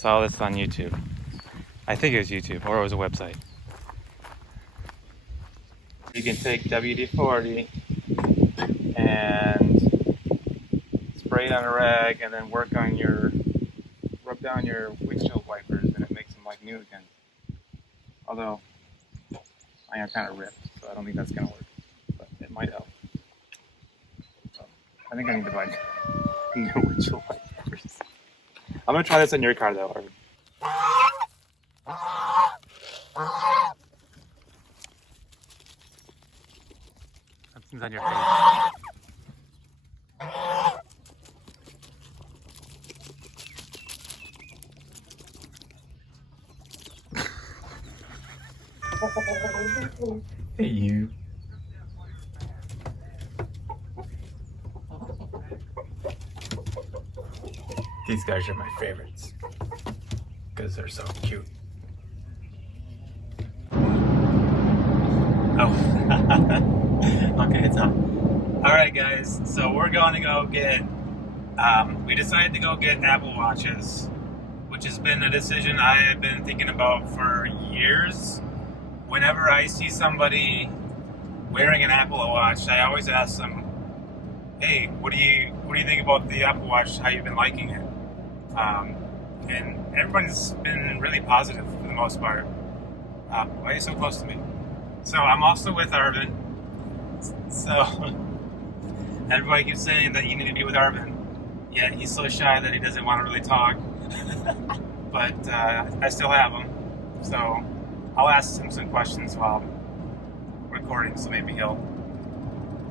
saw this on YouTube. I think it was YouTube or it was a website. You can take WD-40 and spray it on a rag and then rub down your windshield wipers and it makes them like new again. Although I am kind of ripped, so I don't think that's going to work, but it might help. So, I think I need to buy new windshield wipers. I'm going to try this on your car though, Arvin. Something's on your face. Hey you. These guys are my favorites because they're so cute. Oh. Okay, it's on. Alright guys, so we're going to go get, we decided to go get Apple Watches, which has been a decision I have been thinking about for years. Whenever I see somebody wearing an Apple Watch, I always ask them, hey, what do you think about the Apple Watch, how you've been liking it? And everyone's been really positive for the most part. Why are you so close to me? So I'm also with Arvin. So everybody keeps saying that you need to be with Arvin. Yet he's so shy that he doesn't want to really talk. But I still have him. So I'll ask him some questions while I'm recording, so maybe he'll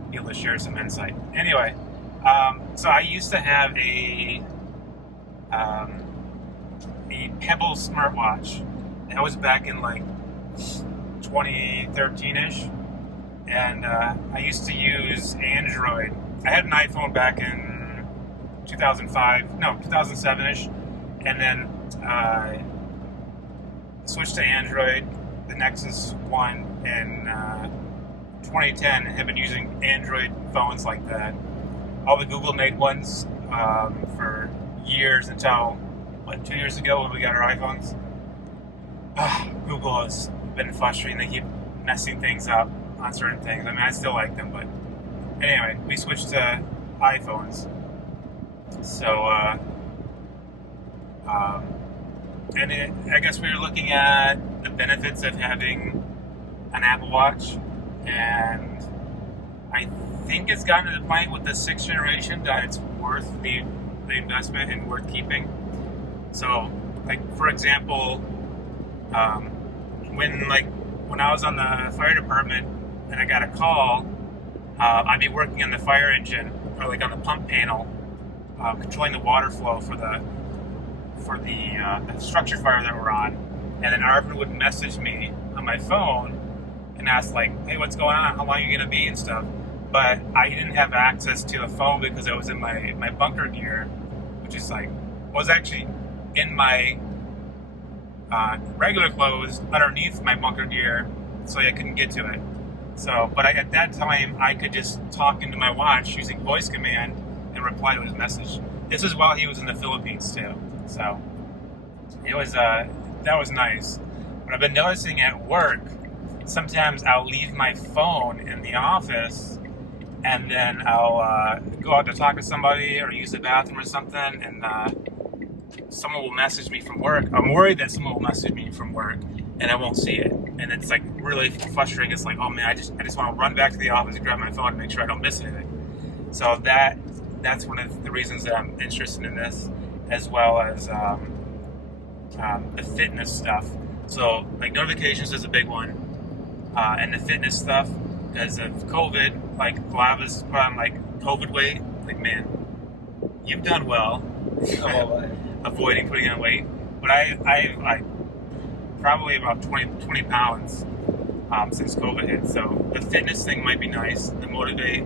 be able to share some insight. Anyway, so I used to have a Pebble smartwatch. That was back in like 2013-ish. And I used to use Android. I had an iPhone back in 2007-ish. And then switched to Android, the Nexus 1 in 2010. I have been using Android phones like that. All the Google made ones for years until, 2 years ago when we got our iPhones. Google has been frustrating. They keep messing things up on certain things. I mean, I still like them, but anyway, we switched to iPhones. So, I guess we were looking at the benefits of having an Apple Watch, and I think it's gotten to the point with the 6th generation that it's worth the investment and worth keeping. So, like, for example, when I was on the fire department and I got a call, I'd be working on the fire engine or like on the pump panel, controlling the water flow for the structure fire that we're on, and then Arvin would message me on my phone and ask like, hey, what's going on? How long are you gonna be and stuff? But I didn't have access to the phone because I was in my bunker gear, which is was actually in my regular clothes underneath my bunker gear, so I couldn't get to it. So, but at that time, I could just talk into my watch using voice command and reply to his message. This is while he was in the Philippines too. So it was that was nice. But I've been noticing at work, sometimes I'll leave my phone in the office, and then I'll go out to talk to somebody or use the bathroom or something, and someone will message me from work. I'm worried that someone will message me from work, and I won't see it. And it's like really frustrating. It's like, oh man, I just want to run back to the office and grab my phone and make sure I don't miss anything. So that's one of the reasons that I'm interested in this, as well as the fitness stuff. So like notifications is a big one, and the fitness stuff because of COVID. Like a lot of us put on like COVID weight. Like, man, you've done well avoiding putting on weight. But I probably about 20 pounds since COVID hit. So the fitness thing might be nice to motivate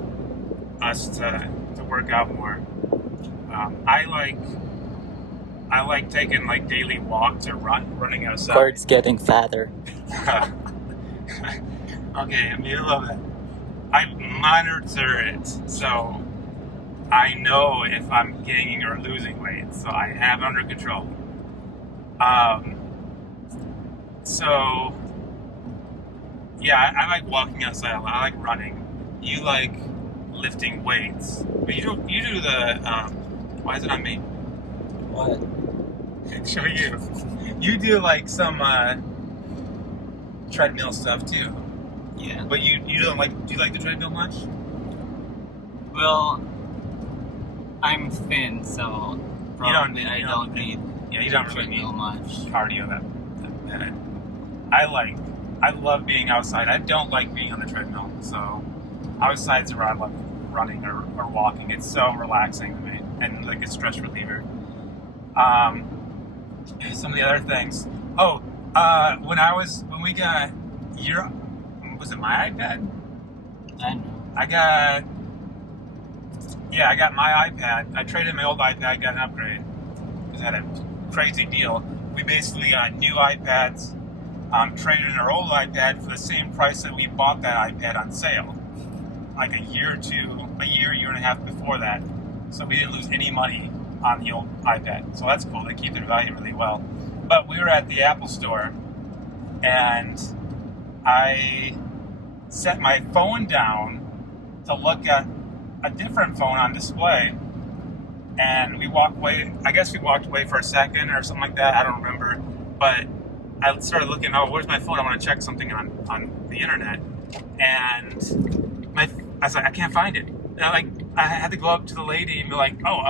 us to work out more. I like taking like daily walks or running outside. Bart's getting fatter. Okay, I mean, I love it. I monitor it, so I know if I'm gaining or losing weight, so I have it under control. Um, so yeah, I like walking outside a lot. I like running. You like lifting weights, but you do the why is it on me? What? Show you. You do like some treadmill stuff too. Yeah. But you don't like, do you like the treadmill much? Well, I'm thin, so probably I don't need Yeah, you don't really need treadmill much. cardio that bad. I love being outside. I don't like being on the treadmill. So outside's where I love running or walking. It's so relaxing to me and like a stress reliever. Some of the other things. Oh, when we got your, was it my iPad? I know. I got my iPad. I traded my old iPad, got an upgrade. Because I had a crazy deal. We basically got new iPads, traded in our old iPad for the same price that we bought that iPad on sale. Like a year and a half before that. So we didn't lose any money on the old iPad. So that's cool. They keep their value really well. But we were at the Apple store, and I set my phone down to look at a different phone on display, and we walked away. I guess we walked away for a second or something like that. I don't remember, but I started looking. Oh, where's my phone? I want to check something on the internet, and I was like, I can't find it. And I had to go up to the lady and be like, oh,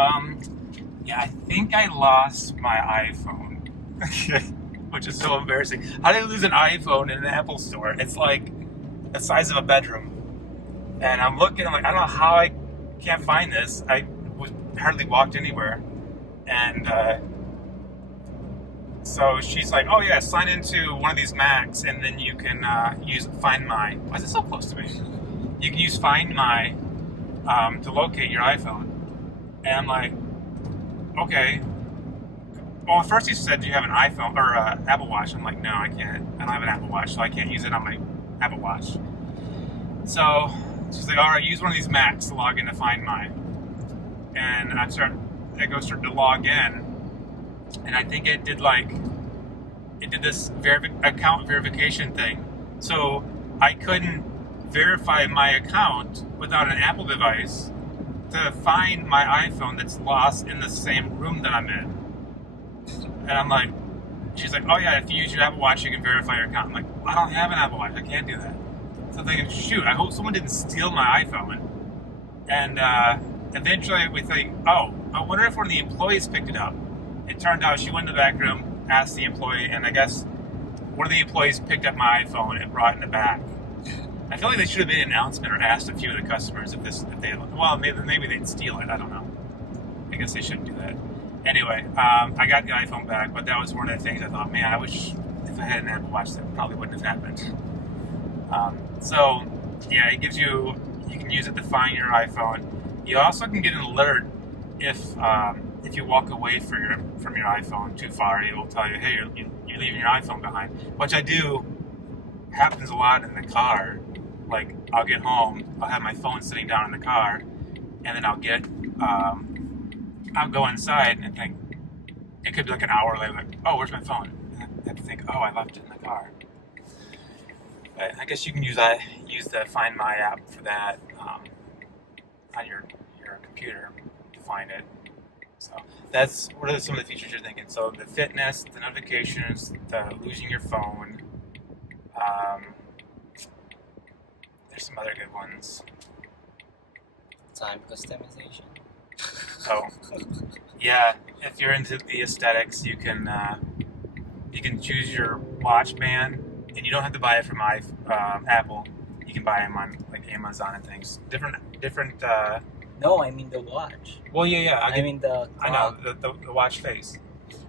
yeah, I think I lost my iPhone. Which is so embarrassing. How did I lose an iPhone in an Apple store? It's like the size of a bedroom. And I'm looking, I'm like, I don't know how I can't find this. I hardly walked anywhere. And so she's like, oh yeah, sign into one of these Macs, and then you can use Find My. Why is it so close to me? You can use Find My to locate your iPhone. And I'm like, okay. Well, at first he said, do you have an iPhone or Apple Watch? I'm like, no, I can't. I don't have an Apple Watch, so I can't use it on my Apple Watch. So she's like, all right, use one of these Macs to log in to Find My. And I start to log in, and I think it did this account verification thing. So I couldn't verify my account without an Apple device to find my iPhone that's lost in the same room that I'm in. And I'm like, she's like, oh yeah, if you use your Apple Watch, you can verify your account. I'm like, I don't have an Apple Watch, I can't do that. So I'm thinking, shoot, I hope someone didn't steal my iPhone. And eventually we think, oh, I wonder if one of the employees picked it up. It turned out she went in the back room, asked the employee, and I guess one of the employees picked up my iPhone and brought it in the back. I feel like they should have made an announcement or asked a few of the customers if maybe they'd steal it. I don't know. I guess they shouldn't do that. Anyway, I got the iPhone back, but that was one of the things I thought, man, I wish if I had an Apple Watch, that probably wouldn't have happened. So, yeah, it gives you can use it to find your iPhone. You also can get an alert if you walk away from your iPhone too far. It will tell you, hey, you're leaving your iPhone behind, which I do. Happens a lot in the car. Like, I'll get home, I'll have my phone sitting down in the car, and then I'll go inside and think, it could be like an hour later, like, oh, where's my phone? And I have to think, oh, I left it in the car. But I guess you can use the Find My app for that on your computer to find it. So what are some of the features you're thinking? So the fitness, the notifications, the losing your phone. There's some other good ones. Time customization. Oh, yeah. If you're into the aesthetics, you can choose your watch band, and you don't have to buy it from Apple. You can buy them on like Amazon and things. Different. No, I mean the watch. Well, yeah. I mean the. I know the watch face.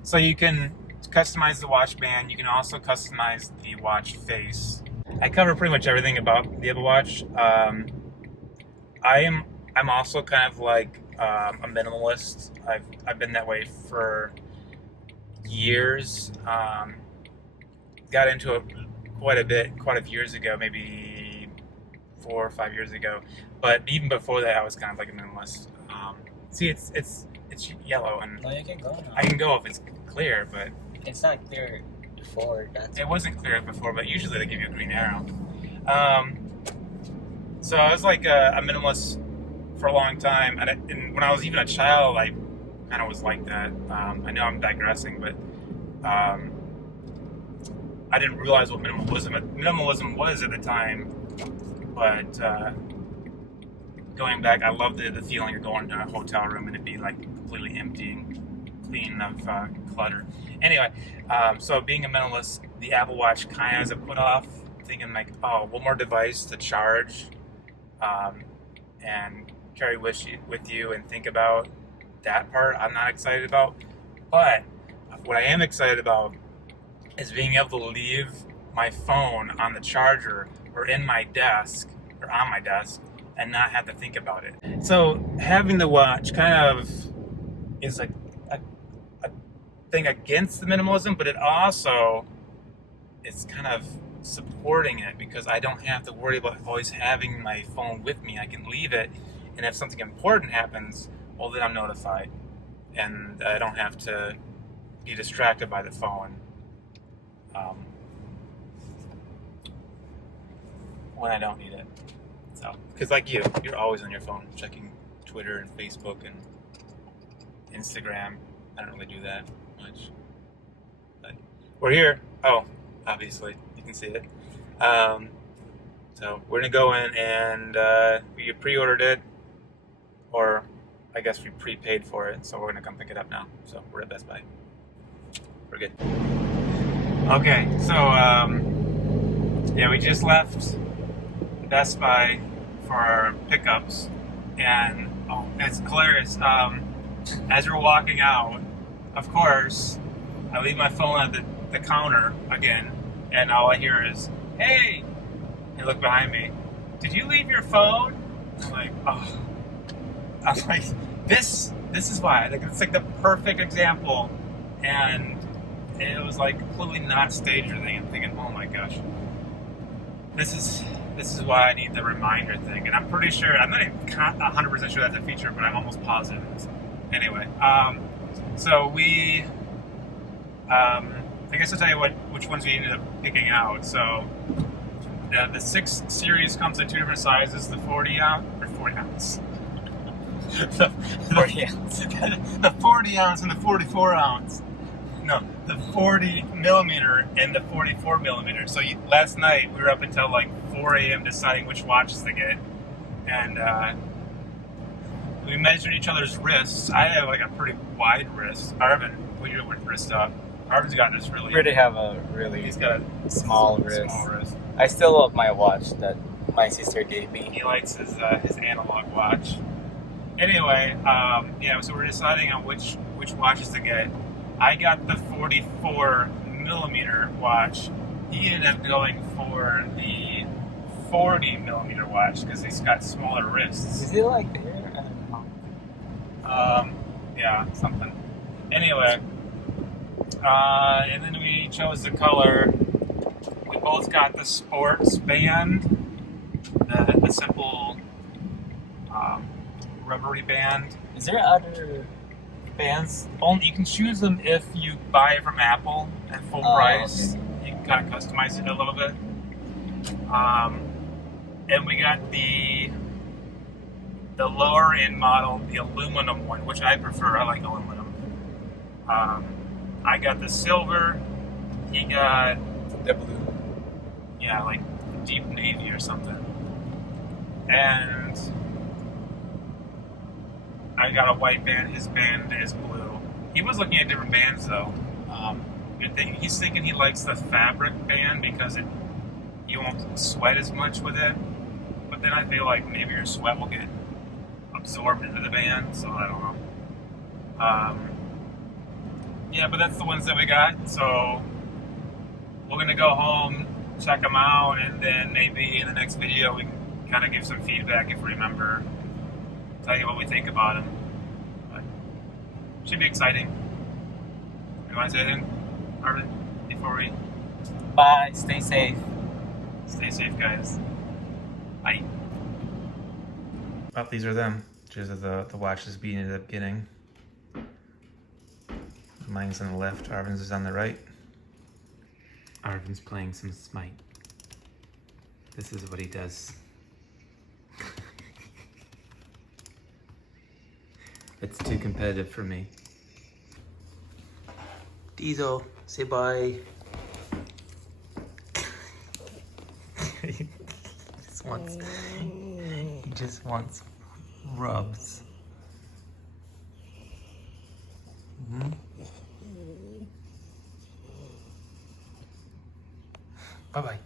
So you can customize the watch band. You can also customize the watch face. I cover pretty much everything about the Apple Watch. I'm also kind of like a minimalist. I've been that way for years. Got into it quite a few years ago, maybe 4 or 5 years ago. But even before that, I was kind of like a minimalist. See, it's yellow, and No, you can go now. I can go if it's clear, but It's not clear before. It wasn't clear before, but usually they give you a green arrow. So I was like a minimalist for a long time, and when I was even a child, I kind of was like that. I know I'm digressing, but I didn't realize what minimalism was at the time. But going back, I loved the feeling of going to a hotel room and it being like completely empty and clean of clutter. Anyway, so being a minimalist, the Apple Watch kind of has it put off, thinking like, oh, one more device to charge and carry with you and think about that part. I'm not excited about. But what I am excited about is being able to leave my phone on the charger or in my desk or on my desk and not have to think about it. So having the watch kind of is a thing against the minimalism, but it also is kind of supporting it because I don't have to worry about always having my phone with me. I can leave it, and if something important happens, well, then I'm notified, and I don't have to be distracted by the phone when I don't need it. So, because like you're always on your phone checking Twitter and Facebook and Instagram. I don't really do that much, but we're here. Oh, obviously you can see it. So we're gonna go in and we pre-ordered it, or I guess we prepaid for it. So we're gonna come pick it up now. So we're at Best Buy. We're good. Okay, so yeah, we just left Best Buy for our pickups, and oh, it's hilarious. As we're walking out, of course, I leave my phone at the counter again, and all I hear is, "Hey!" And look behind me. Did you leave your phone? I'm like, oh. I'm like, this is why. Like, it's like the perfect example, and it was like completely not staged or anything. I'm thinking, oh my gosh, this is why I need the reminder thing. And I'm pretty sure, I'm not even 100% sure that's a feature, but I'm almost positive it is. Anyway, so we, I guess I'll tell you which ones we ended up picking out. So the 6 series comes in 2 different sizes, the 40 ounce, or 40 ounce. the 40 ounce. The 40 ounce and the 44 ounce. No, the 40 millimeter and the 44 millimeter. So last night we were up until like 4 a.m. deciding which watches to get, and we measured each other's wrists. I have like a pretty wide wrist. Arvin, put your wrist up. Arvin's got this really. I really have a really. He's got a small wrist. Small wrist. I still love my watch that my sister gave me. He likes his analog watch. Anyway, yeah. So we're deciding on which watches to get. I got the 44 millimeter watch. He ended up going for the 40 millimeter watch because he's got smaller wrists. Is it like there? I don't know. Yeah, something. Anyway, and then we chose the color. We both got the sports band, the simple rubbery band. Is there other bands? Only you can choose them if you buy it from Apple at full price. Okay. You can kind of customize it a little bit. And we got the lower end model, the aluminum one, which I prefer. I like aluminum. I got the silver. He got the blue. Yeah, like deep navy or something. And I got a white band. His band is blue. He was looking at different bands though. He's thinking he likes the fabric band because you won't sweat as much with it. But then I feel like maybe your sweat will get absorbed into the band, so I don't know. Yeah, but that's the ones that we got. So we're gonna go home, check them out, and then maybe in the next video we can kind of give some feedback if we remember. Tell you what we think about them. But should be exciting. You want to say anything, Arvin, before we? Bye. Stay safe. Stay safe, guys. Bye. These are them. These are the watches we ended up getting. Mine's on the left, Arvin's is on the right. Arvin's playing some Smite. This is what he does. It's too competitive for me. Diesel, say bye. He just wants rubs. Bye-bye.